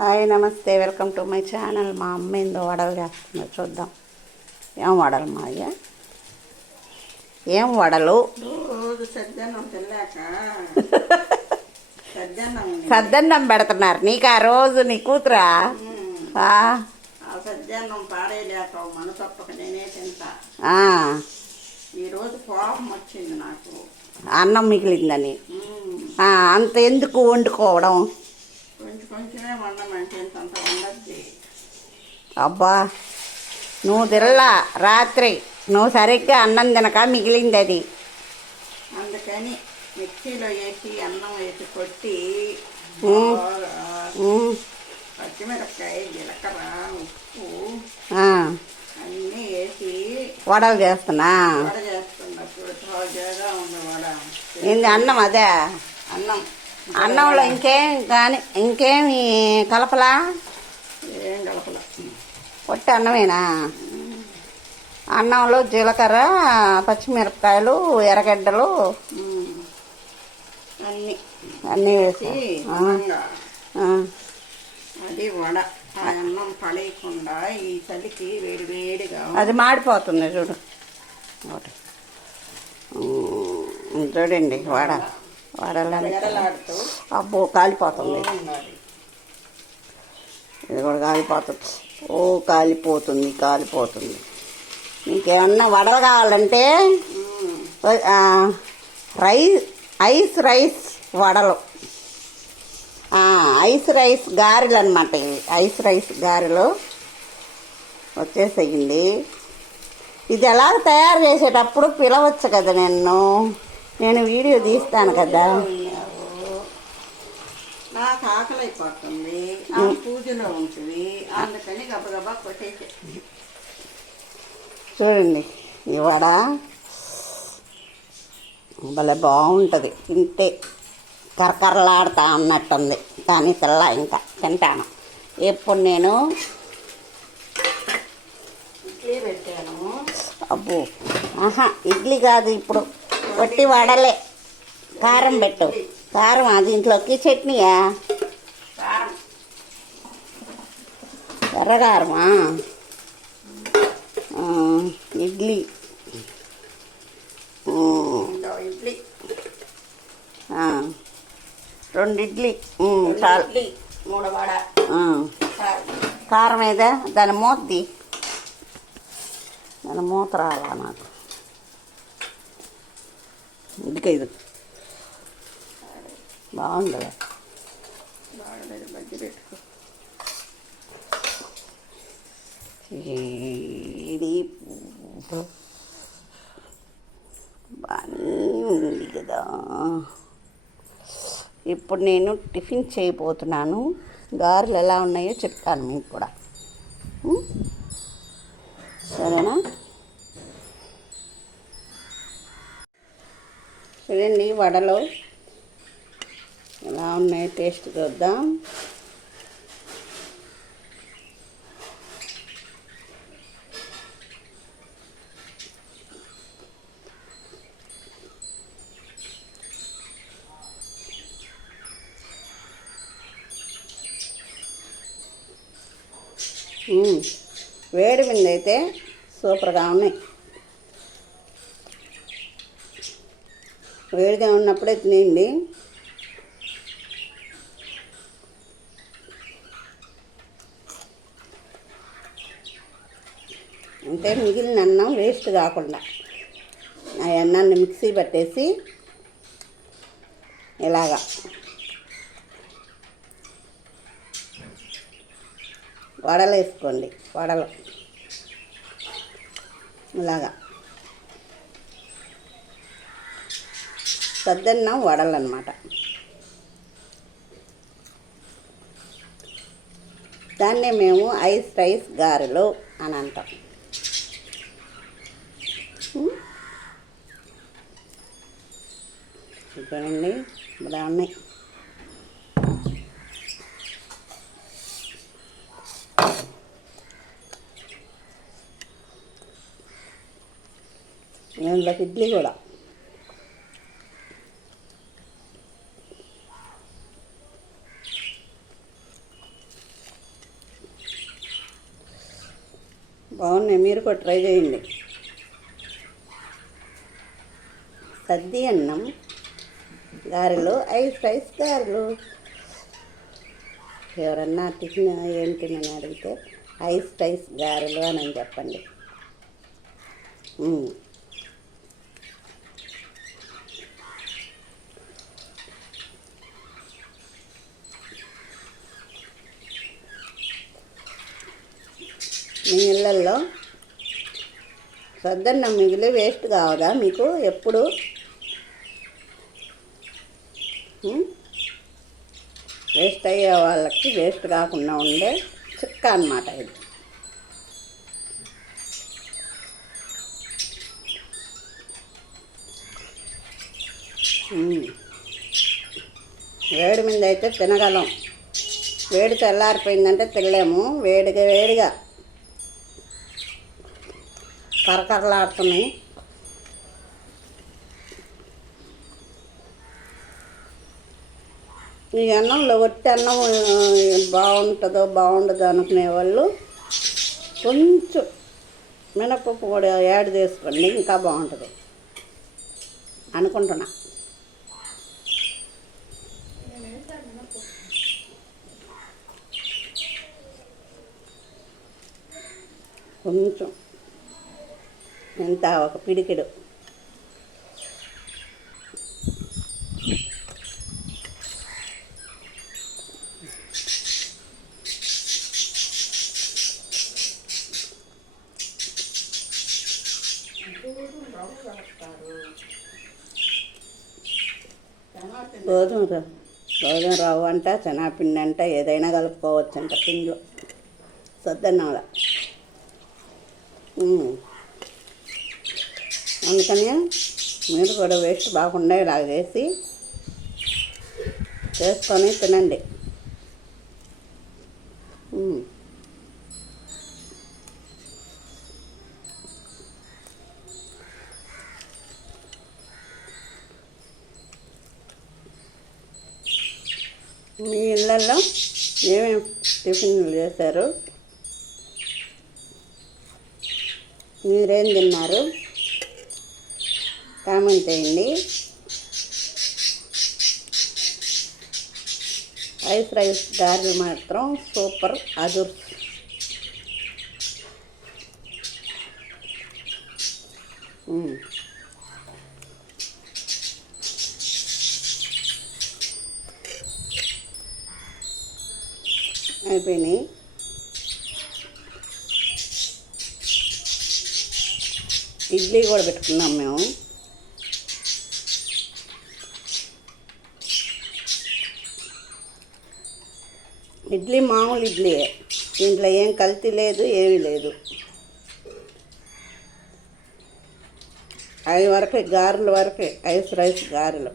Hi నమస్తే, welcome to my channel. మా అమ్మ ఏందో వడలు చేస్తుందో చూద్దాం. ఏం వడలు మాయ? ఏం వడలు? సద్దన్నం పెడుతున్నారు నీకు ఆ రోజు? నీ కూతురా? సద్దన్నం పాడేలేక మన తప్పక నేనే తింటా. ఈరోజు కోపం వచ్చింది నాకు, అన్నం మిగిలిందని. అంత ఎందుకు వండుకోవడం? కొంచెమే వండమంటే ఇంతంత వండద్ది. అబ్బా, నువ్వు తిరలా రాత్రి, నువ్వు సరిగ్గా అన్నం తినక మిగిలింది అది. అందుకని మిక్సీలో వేసి అన్నం వేసి కొట్టి పచ్చిమిరపకాయ, జీలకర్ర, ఉప్పు అన్నీ వేసి వడలు చేస్తున్నా. వడ చేస్తున్నా. తాజాగా ఉంది వడ. ఏంది అన్నం? అదే అన్నం. అన్నంలో ఇంకేమి కలపలా? ఏం కలపలా, పొట్టి అన్నమేనా? అన్నంలో జీలకర్ర, పచ్చిమిరపకాయలు, ఎర్రగడ్డలు అన్నీ వేసి అది వడ. ఆ అన్నం పడేయకుండా ఈ చలికి వేడి వేడిగా అది మాడిపోతుంది చూడు. ఒకటి చూడండి వడ. ఎరలాడుతూ అబ్బో కాలిపోతుంది. ఇది కూడా కాలిపోతుంది. కాలిపోతుంది. ఇంకేమన్నా వడలు కావాలంటే ఐస్ వడలు, ఐస్ రైస్ గారెలు అనమాట. ఇవి ఐస్ రైస్ గారెలు వచ్చేసేయండి. ఇది ఎలా తయారు చేసేటప్పుడు పిలవచ్చు కదా నేను వీడియో తీస్తాను కదా. నాకు ఆకలి అయిపోతుంది, పూజలో ఉంటుంది, అందుకని గబగబా కొట్టేసే. చూడండి ఈ వడ భలే బాగుంటుంది. తింటే కరకరలాడుతా అన్నట్టుంది, కానీ ఇంకా తింటాను. ఎప్పుడు నేను ఇడ్లీ పెట్టాను. అబ్బో, ఇడ్లీ కాదు, ఇప్పుడు వట్టి వడలే. కారం పెట్టు. కారం దీంట్లోకి చట్నీయా? ఎర్రకారమా? ఇడ్లీ. ఇడ్లీ 2 ఇడ్లీ చాలు. 3 వడ. కారం ఏదా? దాని మూతది, దాని మూత రాలా నాకు. ఇది బాగుంది. మధ్య పెట్టుకో. ఇది బాగానే ఉంది కదా. ఇప్పుడు నేను టిఫిన్ చేయబోతున్నాను. గారెలు ఎలా ఉన్నాయో చెప్తాను మీకు కూడా, సరేనా? చూడండి వడలు ఎలా ఉన్నాయో టేస్ట్ చూద్దాం. వేడి మీద అయితే సూపర్గా ఉన్నాయి. వేడిగా ఉన్నప్పుడే తినేయండి. అంటే మిగిలిన అన్నం వేస్ట్ కాకుండా ఆ అన్నాన్ని మిక్సీ పట్టేసి ఇలాగా వడలు వేసుకోండి. వడలు ఇలాగా సద్దన్నం వడలు అన్నమాట. దాన్నే మేము ఐస్ రైస్ గారెలు అని అంటాం. చూడండి ఇలా ఉన్నాయి. ఇందులోకి ఇడ్లీ కూడా బాగున్నాయి, మీరు కూడా ట్రై చేయండి. సద్ది అన్నం, గారెలు, ఐస్ గారెలు. ఎవరన్నా టిఫిన్ ఏం తినని అడిగితే ఐస్ గారెలు అని చెప్పండి. మీ ఇళ్ళల్లో సద్దన్నం మిగిలి వేస్ట్ కావదా మీకు ఎప్పుడు? వేస్ట్ అయ్యే వాళ్ళకి వేస్ట్ కాకుండా ఉండే చిక్క అన్నమాట ఇది. వేడి మీద అయితే తినగలం, వేడి చల్లారిపోయిందంటే తినలేము. వేడిగా కరకరలాడుతున్నాయి. ఈ అన్నంలో ఒట్టి అన్నం బాగుండదు అనుకునే వాళ్ళు కొంచెం మినపప్పు కూడా యాడ్ చేసుకోండి, ఇంకా బాగుంటుంది అనుకుంటున్నా. కొంచెం ఎంత ఒక పిడికిడు. గోధుమ రవ్వ అంట, శనగపిండి అంట, ఏదైనా కలుపుకోవచ్చు అంట పిండిలో సద్దన్నంలో. అందుకని మీరు కూడా వేస్ట్ బాగుండే ఇలాగ చేసుకొని తినండి. మీ ఇళ్ళల్లో ఏమేమి టిఫిన్లు చేశారు? మీరేం తిన్నారు? కామెంట్ చేయండి. ఐస్ గారెలు మాత్రం సూపర్ అదుర్స్. అయిపోయినాయి. ఇడ్లీ కూడా పెట్టుకున్నాం మేము. ఇడ్లీ మామూలు ఇడ్లీ, దీంట్లో ఏం కల్తీ లేదు, ఏమీ లేదు. అవి వరకే గారెలు వరకే, ఐస్ గారెలు.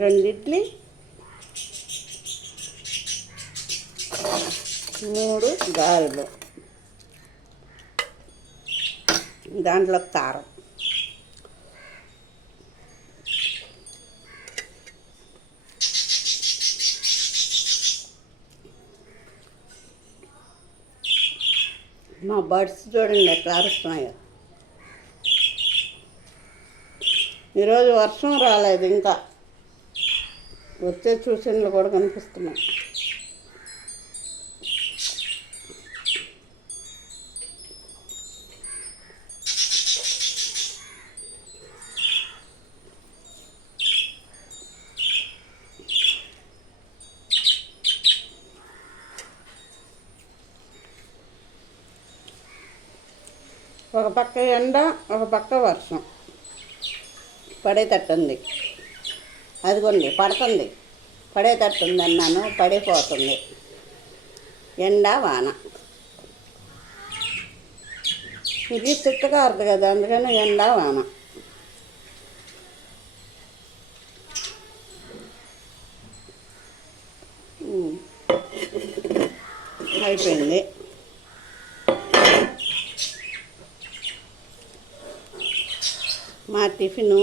రెండు ఇడ్లీ, 3 గారెలు, దాంట్లో కారం. మా బర్డ్స్ చూడండి ఎట్లా అరుస్తున్నాయో. ఈరోజు వర్షం రాలేదు, ఇంకా వచ్చే సూచనలు కూడా కనిపిస్తున్నాయి. ఒక పక్క ఎండ, ఒక పక్క వర్షం పడేటట్టుంది. అదిగోండి పడుతుంది, పడేటట్టుంది అన్నాను, పడిపోతుంది. ఎండ వాన. ఇది చిత్తకారుదు కదా, అందుకని ఎండ వాన. అయిపోయింది. మా టిఫిను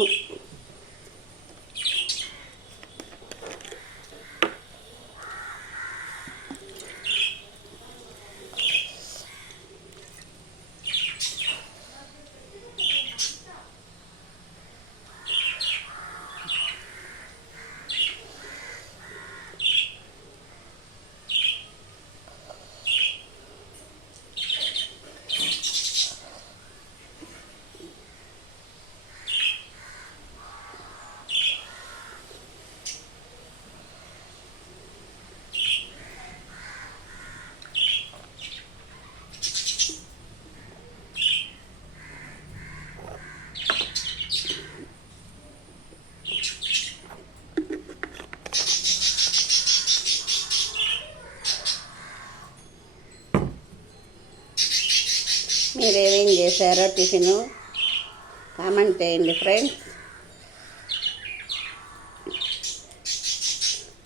చేశారో టిఫిను కామెంట్ చేయండి ఫ్రెండ్స్.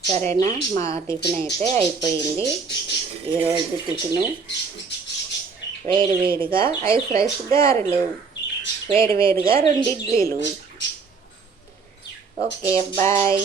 సరేనా, మా టిఫిన్ అయితే అయిపోయింది. ఈరోజు టిఫిను వేడివేడిగా రైస్ గారెలు, వేడివేడిగా 2 ఇడ్లీలు. Okay bye.